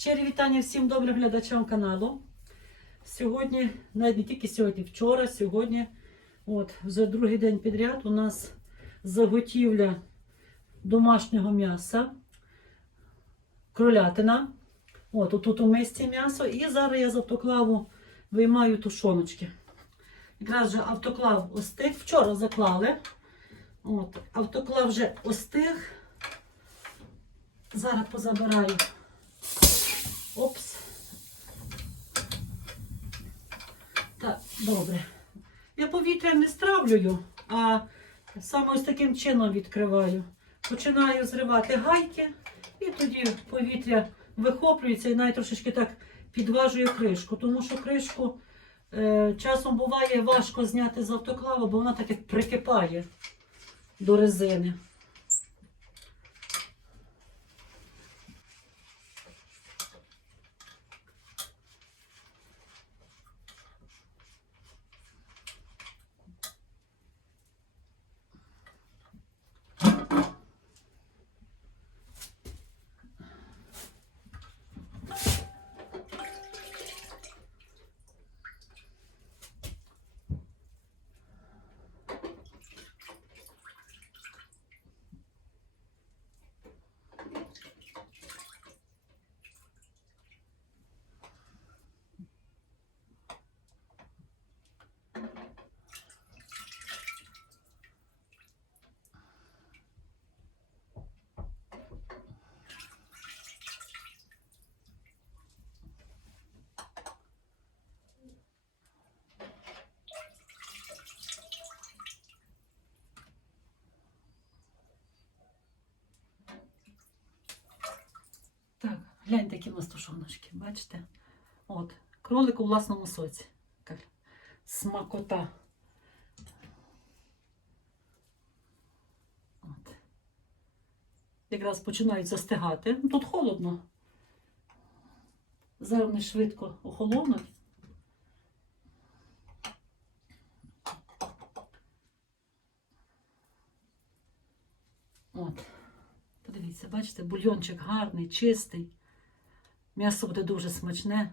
Щирі вітання всім добрим глядачам каналу. Сьогодні, навіть не тільки сьогодні, вчора, сьогодні, от, вже другий день підряд у нас заготівля домашнього м'яса, кролятина. От, тут у мисці м'ясо. І зараз я з автоклаву виймаю тушоночки. Якраз вже автоклав остиг. Вчора заклали. От, автоклав вже остиг. Зараз позабираю. Опс. Так, добре. Я повітря не стравлюю, а саме ось таким чином відкриваю. Починаю зривати гайки, і тоді повітря вихоплюється і навіть трошечки так підважую кришку, тому що кришку е, часом буває важко зняти з автоклава, бо вона так як прикипає до резини. Так, гляньте, які у нас тушоночки, бачите? От, кролик у власному соці. Смакота. От. Якраз починають застигати. Ну, Тут холодно. Зараз вони швидко охолонуть. От. Подивіться, бачите, бульйончик гарний, чистий. М'ясо буде дуже смачне.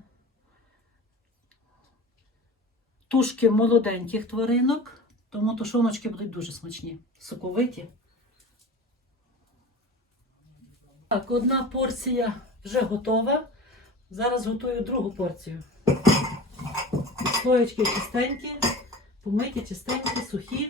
Тушки молоденьких тваринок, тому тушоночки будуть дуже смачні, соковиті. Так, одна порція вже готова. Зараз готую другу порцію. Слоєчки чистенькі, помиті, чистенькі, сухі.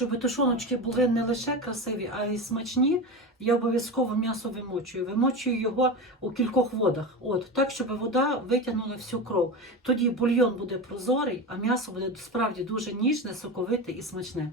Щоб тушоночки були не лише красиві, а й смачні, я обов'язково м'ясо вимочую. Вимочую його у кількох водах. От, так, щоб вода витягнула всю кров. Тоді бульйон буде прозорий, а м'ясо буде справді дуже ніжне, соковите і смачне.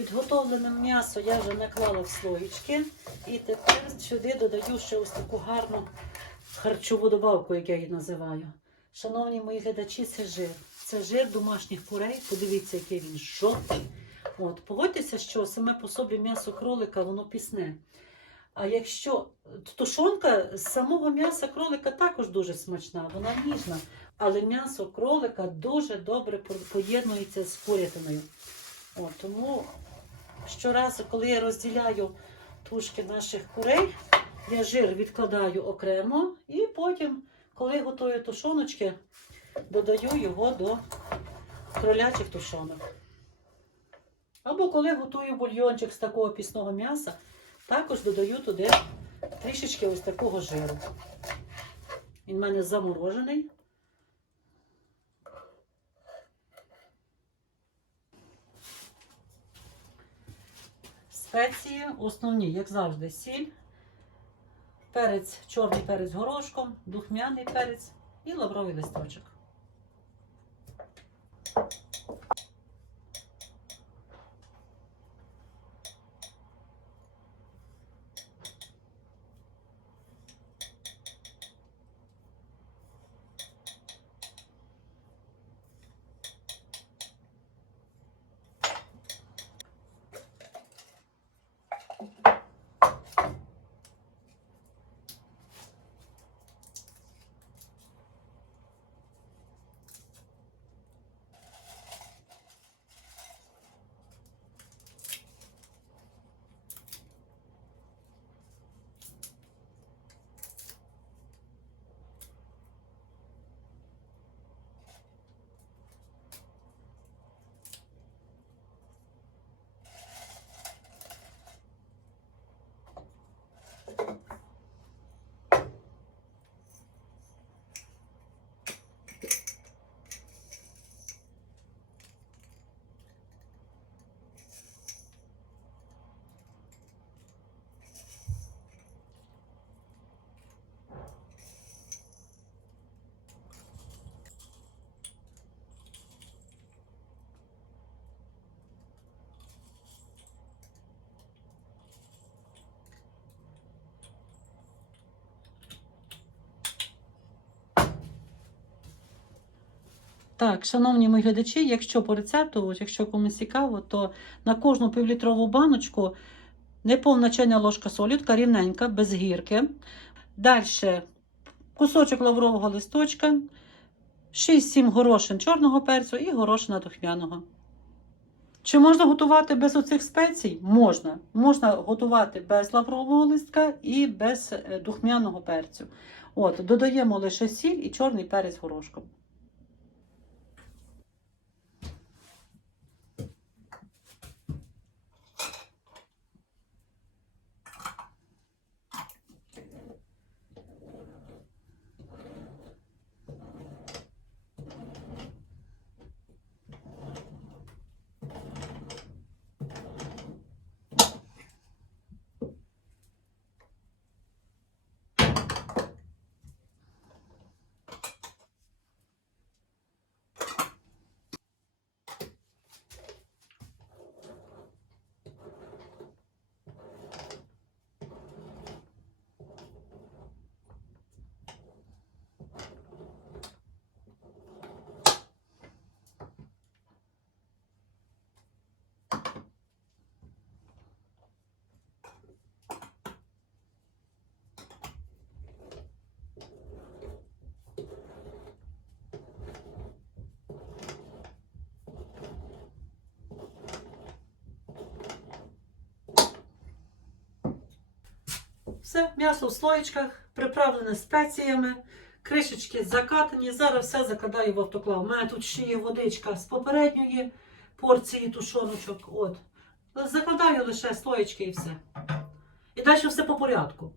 Підготовлене м'ясо я вже наклала в слоєчки. І тепер сюди додаю ще ось таку гарну харчову добавку, як я її називаю. Шановні мої глядачі, це жир. Це жир домашніх курей. Подивіться, який він жовтий. От, погодьтеся, що саме по собі м'ясо кролика, воно пісне. А якщо тушонка з самого м'яса кролика також дуже смачна, вона ніжна. Але м'ясо кролика дуже добре поєднується з курятиною. От, тому щоразу, коли я розділяю тушки наших курей, я жир відкладаю окремо і потім, коли готую тушоночки, додаю його до кролячих тушонок. Або коли готую бульйончик з такого пісного м'яса, також додаю туди трішечки ось такого жиру. Він в мене заморожений. Спеції основні, як завжди, сіль, перець, чорний перець горошком, духмяний перець і лавровий листочок. Так, шановні мої глядачі, якщо по рецепту, якщо комусь цікаво, то на кожну півлітрову баночку неповна чайна ложка солі, така рівненька, без гірки. Далі кусочок лаврового листочка, 6-7 горошин чорного перцю і горошина духмяного. Чи можна готувати без оцих спецій? Можна. Можна готувати без лаврового листка і без е, духмяного перцю. От, додаємо лише сіль і чорний перець горошком. Все, м'ясо в слоєчках, приправлене спеціями, кришечки закатані. Зараз все закладаю в автоклав. У мене тут ще є водичка з попередньої порції тушоночок. От. Закладаю лише слоєчки і все. І далі все по порядку.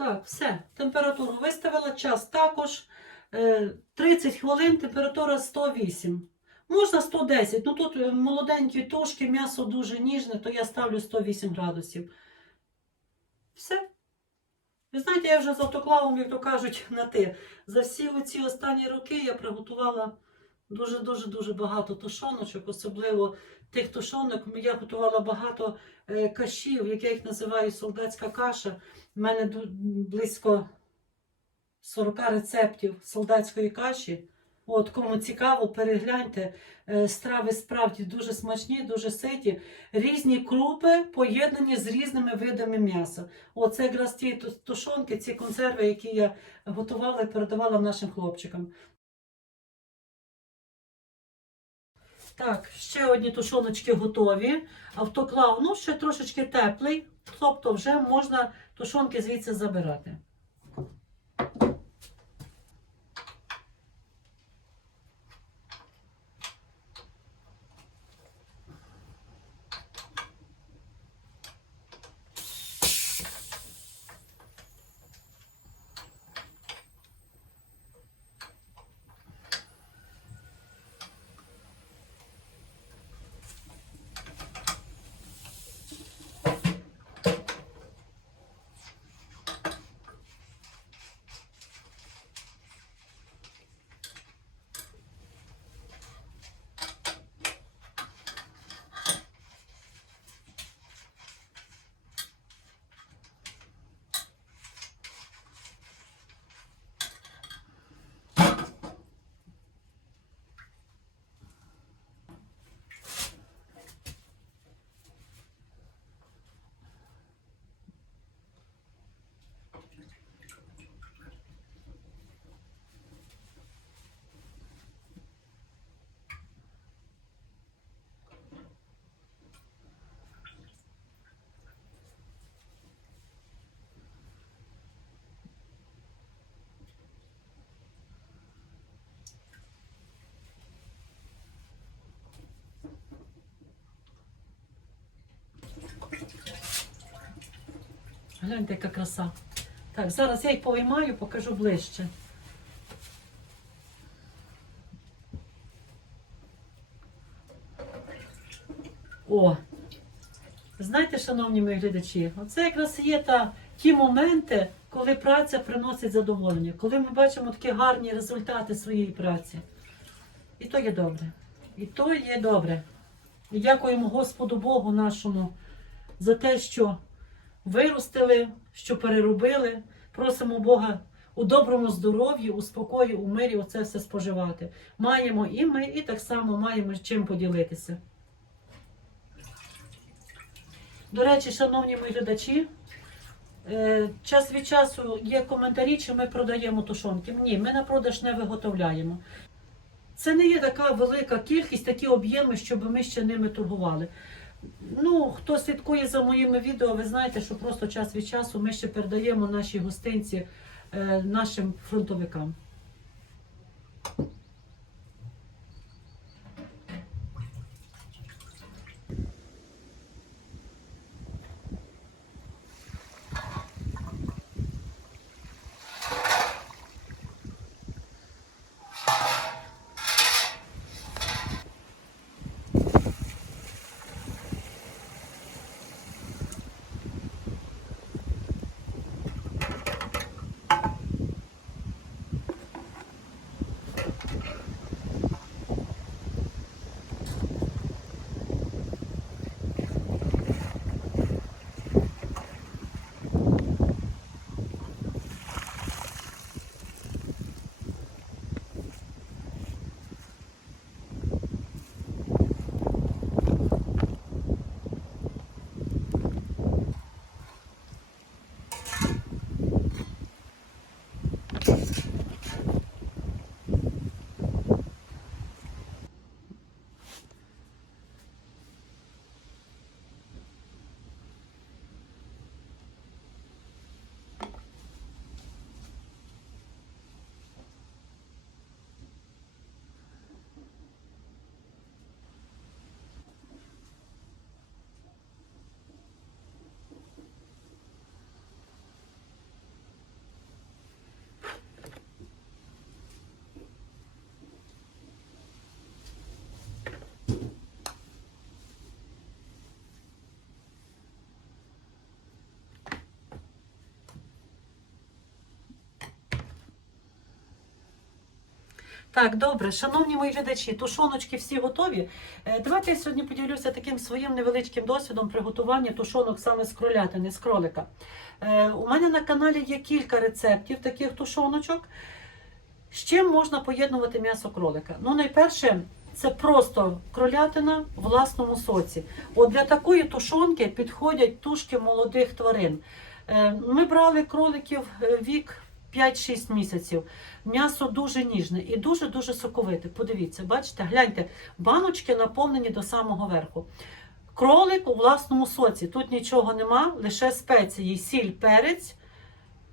Так, все. Температуру виставила, час також. Е, 30 хвилин, температура 108. Можна 110. Ну тут е, молоденькі тушки, м'ясо дуже ніжне, то я ставлю 108 градусів. Все. Ви знаєте, я вже з автоклавом, як то кажуть, на ти. За всі оці останні роки я приготувала дуже-дуже-дуже багато тушоночок, особливо тих тушонок. Я готувала багато е, кашів, як я їх називаю солдатська каша. У мене близько 40 рецептів солдатської каші. От, кому цікаво, перегляньте. Е, Страви справді дуже смачні, дуже ситі. Різні крупи поєднані з різними видами м'яса. Оце якраз ті тушонки, ці консерви, які я готувала і передавала нашим хлопчикам. Так, ще одні тушоночки готові. Автоклав, ну, ще трошечки теплий, тобто вже можна тушонки звідси забирати. Гляньте, яка краса. Так, зараз я їх повиймаю, покажу ближче. О! Знаєте, шановні мої глядачі, оце якраз є та, ті моменти, коли праця приносить задоволення, коли ми бачимо такі гарні результати своєї праці. І то є добре. І то є добре. І дякуємо Господу Богу нашому за те, що виростили, що переробили. Просимо Бога у доброму здоров'ї, у спокої, у мирі оце все споживати. Маємо і ми, і так само маємо чим поділитися. До речі, шановні мої глядачі, е, час від часу є коментарі, чи ми продаємо тушонки. Ні, ми на продаж не виготовляємо. Це не є така велика кількість, такі об'єми, щоб ми ще ними торгували. Ну, хто слідкує за моїми відео, ви знаєте, що просто час від часу ми ще передаємо наші гостинці е, нашим фронтовикам. Так, добре, шановні мої глядачі, тушоночки всі готові. Е, Давайте я сьогодні поділюся таким своїм невеличким досвідом приготування тушонок саме з кролятини, з кролика. Е, У мене на каналі є кілька рецептів таких тушоночок. З чим можна поєднувати м'ясо кролика? Ну, найперше, це просто кролятина в власному соці. От для такої тушонки підходять тушки молодих тварин. Е, Ми брали кроликів вік 5-6 місяців. М'ясо дуже ніжне і дуже-дуже соковите. Подивіться, бачите, гляньте, баночки наповнені до самого верху. Кролик у власному соці. Тут нічого нема, лише спеції, сіль, перець,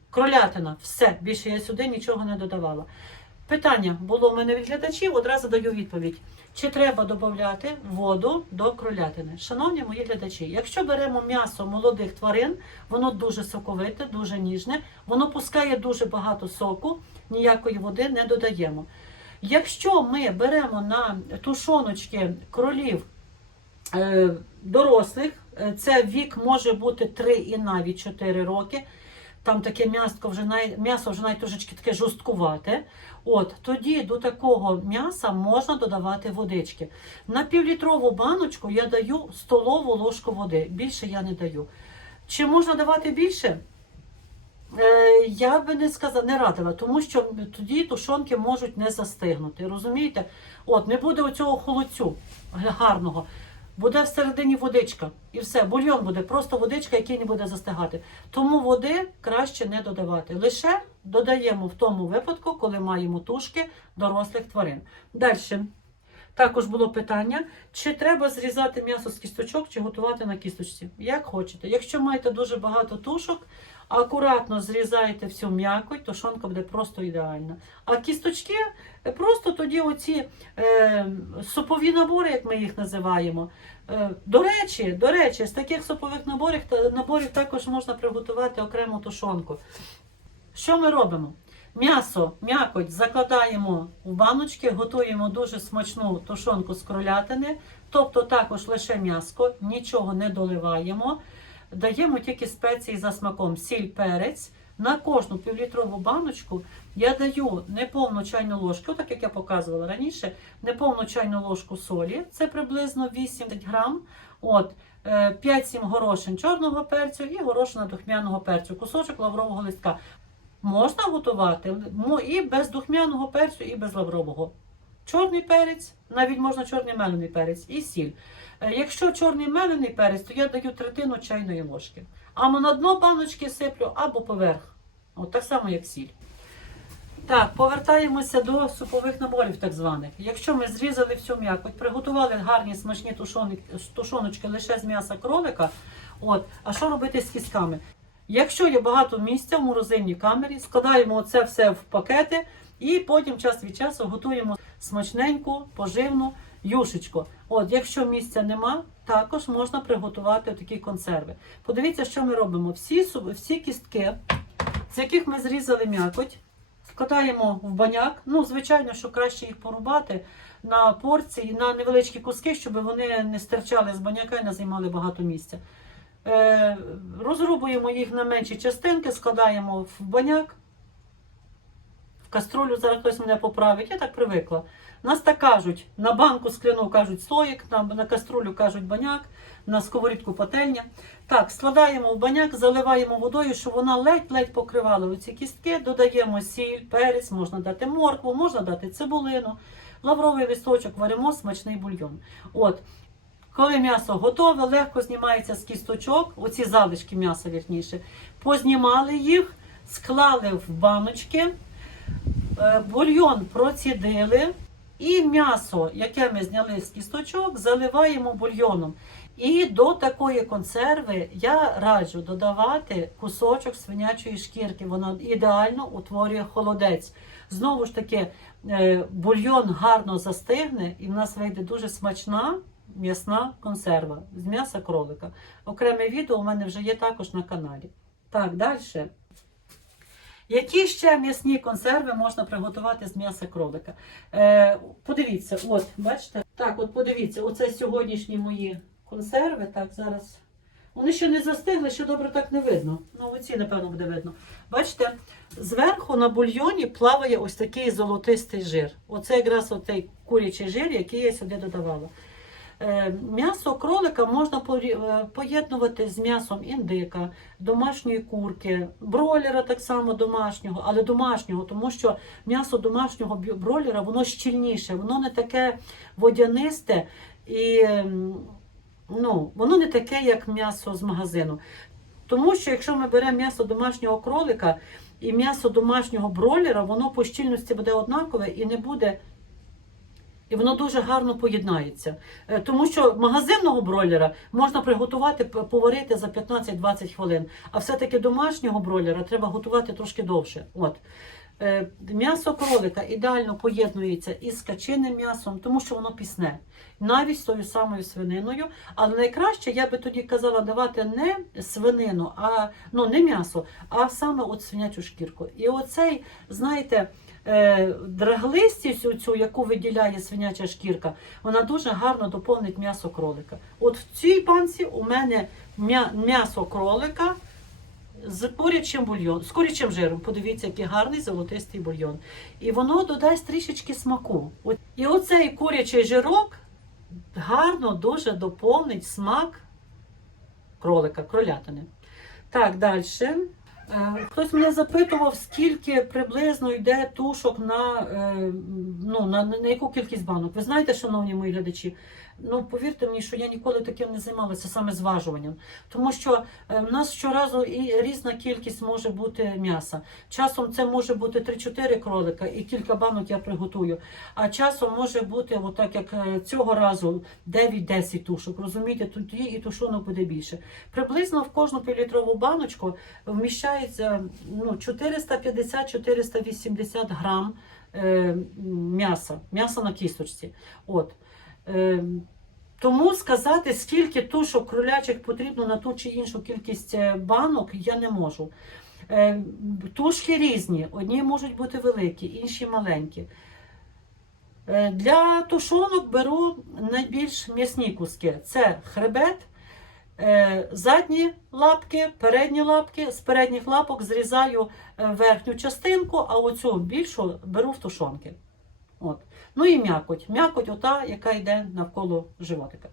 кролятина. Все, більше я сюди нічого не додавала. Питання було в мене від глядачів, одразу даю відповідь. Чи треба додати воду до кролятини? Шановні мої глядачі, якщо беремо м'ясо молодих тварин, воно дуже соковите, дуже ніжне, воно пускає дуже багато соку, ніякої води не додаємо. Якщо ми беремо на тушоночки кролів е, дорослих, е, це вік може бути 3 і навіть 4 роки. Там таке м'ясо вже най, м'ясо вже навіть трошечки таке жорсткувате. От тоді до такого м'яса можна додавати водички. На півлітрову баночку я даю столову ложку води. Більше я не даю. Чи можна давати більше? Е, я би не сказала, не радила, тому що тоді тушонки можуть не застигнути. Розумієте? От, не буде оцього холодцю гарного. Буде всередині водичка. І все, бульйон буде, просто водичка, який не буде застигати. Тому води краще не додавати. Лише додаємо в тому випадку, коли маємо тушки дорослих тварин. Далі. Також було питання, чи треба зрізати м'ясо з кісточок, чи готувати на кісточці. Як хочете. Якщо маєте дуже багато тушок, акуратно зрізаєте всю м'якоть, тушонка буде просто ідеальна. А кісточки просто тоді оці е, супові набори, як ми їх називаємо. Е, до речі, до речі, з таких супових наборів, наборів також можна приготувати окрему тушонку. Що ми робимо? М'ясо, м'якоть закладаємо в баночки, готуємо дуже смачну тушонку з кролятини, тобто також лише м'яско, нічого не доливаємо. Даємо тільки спеції за смаком, сіль, перець. На кожну півлітрову баночку я даю неповну чайну ложку, так як я показувала раніше, неповну чайну ложку солі, це приблизно 80 грам. От, е, 5-7 горошин чорного перцю і горошина духмяного перцю, кусочок лаврового листка. Можна готувати і без духмяного перцю, і без лаврового. Чорний перець, навіть можна чорний мелений перець і сіль. Е, Якщо чорний мелений перець, то я даю третину чайної ложки. Або на дно баночки сиплю, або поверх. От так само, як сіль. Так, повертаємося до супових наборів, так званих. Якщо ми зрізали всю м'якоть, приготували гарні смачні тушоночки лише з м'яса кролика. От, а що робити з кістками? Якщо є багато місця в морозильній камері, складаємо це все в пакети і потім час від часу готуємо смачненьку, поживну юшечку. От, якщо місця нема, також можна приготувати такі консерви. Подивіться, що ми робимо. Всі, всі кістки, з яких ми зрізали м'якоть, складаємо в баняк. Ну, звичайно, що краще їх порубати на порції, на невеличкі куски, щоб вони не стирчали з баняка і не займали багато місця. Е, розрубуємо їх на менші частинки, складаємо в баняк, в каструлю, зараз хтось мене поправить, я так привикла. Нас так кажуть, на банку скляну кажуть на, на каструлю кажуть баняк, на сковорідку пательня. Так, складаємо в баняк, заливаємо водою, щоб вона ледь-ледь покривала оці кістки, додаємо сіль, перець, можна дати моркву, можна дати цибулину, лавровий листочок, варимо смачний бульйон. От, коли м'ясо готове, легко знімається з кісточок, оці залишки м'яса вірніше, познімали їх, склали в баночки, е, бульйон процідили, і м'ясо, яке ми зняли з кісточок, заливаємо бульйоном. І до такої консерви я раджу додавати кусочок свинячої шкірки. Вона ідеально утворює холодець. Знову ж таки, е, бульйон гарно застигне, і в нас вийде дуже смачна м'ясна консерва з м'яса кролика. Окреме відео у мене вже є також на каналі. Так, далі. Які ще м'ясні консерви можна приготувати з м'яса кролика? Е, подивіться, от, бачите? Так, от подивіться, оце сьогоднішні мої консерви. Так, зараз. Вони ще не застигли, ще добре так не видно. Ну, оці, напевно, буде видно. Бачите, зверху на бульйоні плаває ось такий золотистий жир. Оце якраз отей курячий жир, який я сюди додавала. Е, М'ясо кролика можна е, поєднувати з м'ясом індика, домашньої курки, бройлера так само домашнього, але домашнього, тому що м'ясо домашнього бройлера воно щільніше, воно не таке водянисте і ну, воно не таке, як м'ясо з магазину. Тому що якщо ми беремо м'ясо домашнього кролика і м'ясо домашнього бройлера, воно по щільності буде однакове і не буде. І воно дуже гарно поєднається. Е, Тому що магазинного бройлера можна приготувати, поварити за 15-20 хвилин. А все-таки домашнього бройлера треба готувати трошки довше. От. Е, М'ясо кролика ідеально поєднується із качиним м'ясом, тому що воно пісне, навіть з тою самою свининою. Але найкраще я би тоді казала давати не свинину, а ну не м'ясо, а саме от свинячу шкірку. І оцей, знаєте, драглистість, оцю, яку виділяє свиняча шкірка, вона дуже гарно доповнить м'ясо кролика. От в цій панці у мене м'ясо кролика з курячим бульйон, з курячим жиром. Подивіться, який гарний золотистий бульйон. І воно додасть трішечки смаку. От- І оцей курячий жирок гарно дуже доповнить смак кролика, кролятини. Так, далі. Хтось мене запитував, скільки приблизно йде тушок на, е, ну, на, на яку кількість банок. Ви знаєте, шановні мої глядачі, ну повірте мені, що я ніколи таким не займалася саме зважуванням. Тому що е, в нас щоразу і різна кількість може бути м'яса. Часом це може бути 3-4 кролика і кілька банок я приготую. А часом може бути, отак як е, цього разу, 9-10 тушок. Розумієте, тоді і тушонок буде більше. Приблизно в кожну півлітрову баночку вміщається ну, 450-480 грам е, м'яса, м'яса на кісточці. От. Е, тому сказати, скільки тушок кролячих потрібно на ту чи іншу кількість е, банок, я не можу. Е, Тушки різні, одні можуть бути великі, інші маленькі. Е, Для тушонок беру найбільш м'ясні куски. Це хребет, е, задні лапки, передні лапки. З передніх лапок зрізаю верхню частинку, а оцю більшу беру в тушонки. От. Ну і м'якоть. М'якоть ота, яка йде навколо животика.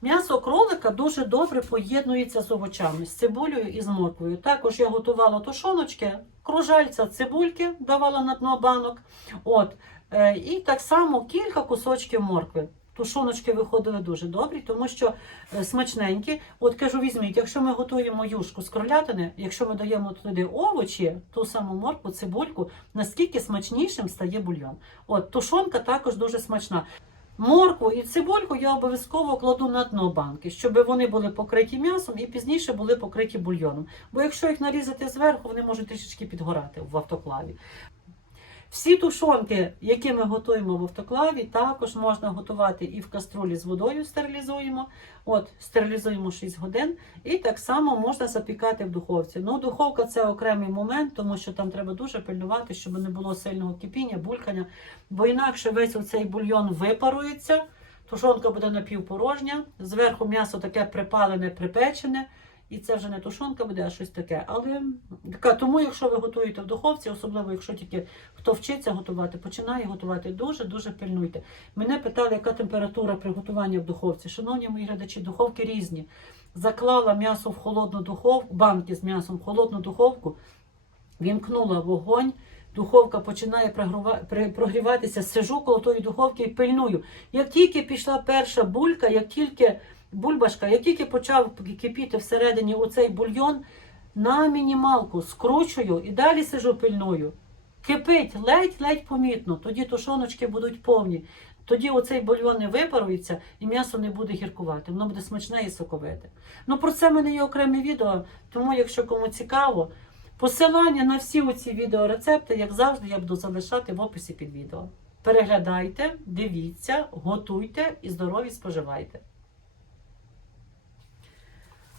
М'ясо кролика дуже добре поєднується з овочами, з цибулею і з морквою. Також я готувала тушоночки, кружальця цибульки давала на дно банок. От. Е, І так само кілька кусочків моркви. Тушоночки виходили дуже добрі, тому що е, смачненькі. От кажу, візьміть, якщо ми готуємо юшку з кролятини, якщо ми даємо туди овочі, ту саму моркву, цибульку, наскільки смачнішим стає бульйон. От тушонка також дуже смачна. Моркву і цибульку я обов'язково кладу на дно банки, щоб вони були покриті м'ясом і пізніше були покриті бульйоном. Бо якщо їх нарізати зверху, вони можуть трішечки підгорати в автоклаві. Всі тушонки, які ми готуємо в автоклаві, також можна готувати і в каструлі з водою стерилізуємо. От, стерилізуємо 6 годин. І так само можна запікати в духовці. Ну, духовка це окремий момент, тому що там треба дуже пильнувати, щоб не було сильного кипіння, булькання. Бо інакше весь оцей бульйон випарується, тушонка буде напівпорожня, зверху м'ясо таке припалене, припечене. І це вже не тушонка буде, а щось таке. Але тому, якщо ви готуєте в духовці, особливо якщо тільки хто вчиться готувати, починає готувати, дуже-дуже пильнуйте. Мене питали, яка температура приготування в духовці. Шановні мої глядачі, духовки різні. Заклала м'ясо в холодну духовку, банки з м'ясом в холодну духовку, вімкнула вогонь. Духовка починає прогріватися, сижу коло тої духовки і пильную. Як тільки пішла перша булька, як тільки бульбашка, як тільки почав кипіти всередині оцей бульйон, на мінімалку скручую і далі сижу пильную. Кипить ледь-ледь помітно, тоді тушоночки будуть повні. Тоді оцей бульйон не випарується і м'ясо не буде гіркувати, воно буде смачне і соковите. Ну про це в мене є окреме відео, тому якщо кому цікаво, посилання на всі оці відеорецепти, як завжди, я буду залишати в описі під відео. Переглядайте, дивіться, готуйте і здорові споживайте.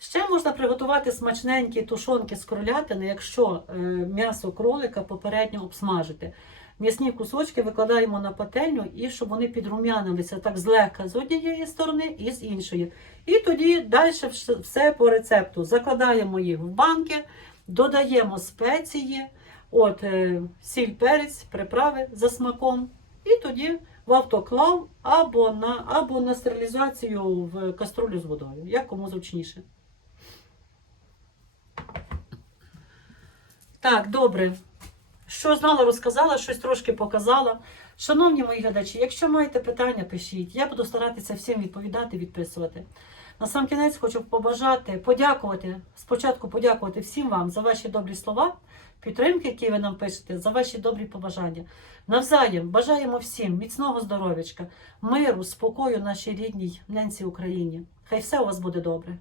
Ще можна приготувати смачненькі тушонки з кролятини, якщо е, м'ясо кролика попередньо обсмажити. м'ясні кусочки викладаємо на пательню і щоб вони підрум'янилися так злегка з однієї сторони і з іншої. І тоді далі все по рецепту. Закладаємо їх в банки, додаємо спеції, от, е, сіль, перець, приправи за смаком. І тоді в автоклав або на, або на стерилізацію в каструлю з водою, як кому зручніше. Так, добре. Що знала, розказала, щось трошки показала. Шановні мої глядачі, якщо маєте питання, пишіть. Я буду старатися всім відповідати, відписувати. На сам кінець хочу побажати, подякувати, спочатку подякувати всім вам за ваші добрі слова, підтримки, які ви нам пишете, за ваші добрі побажання. Навзаєм бажаємо всім міцного здоров'ячка, миру, спокою нашій рідній ненці Україні. Хай все у вас буде добре.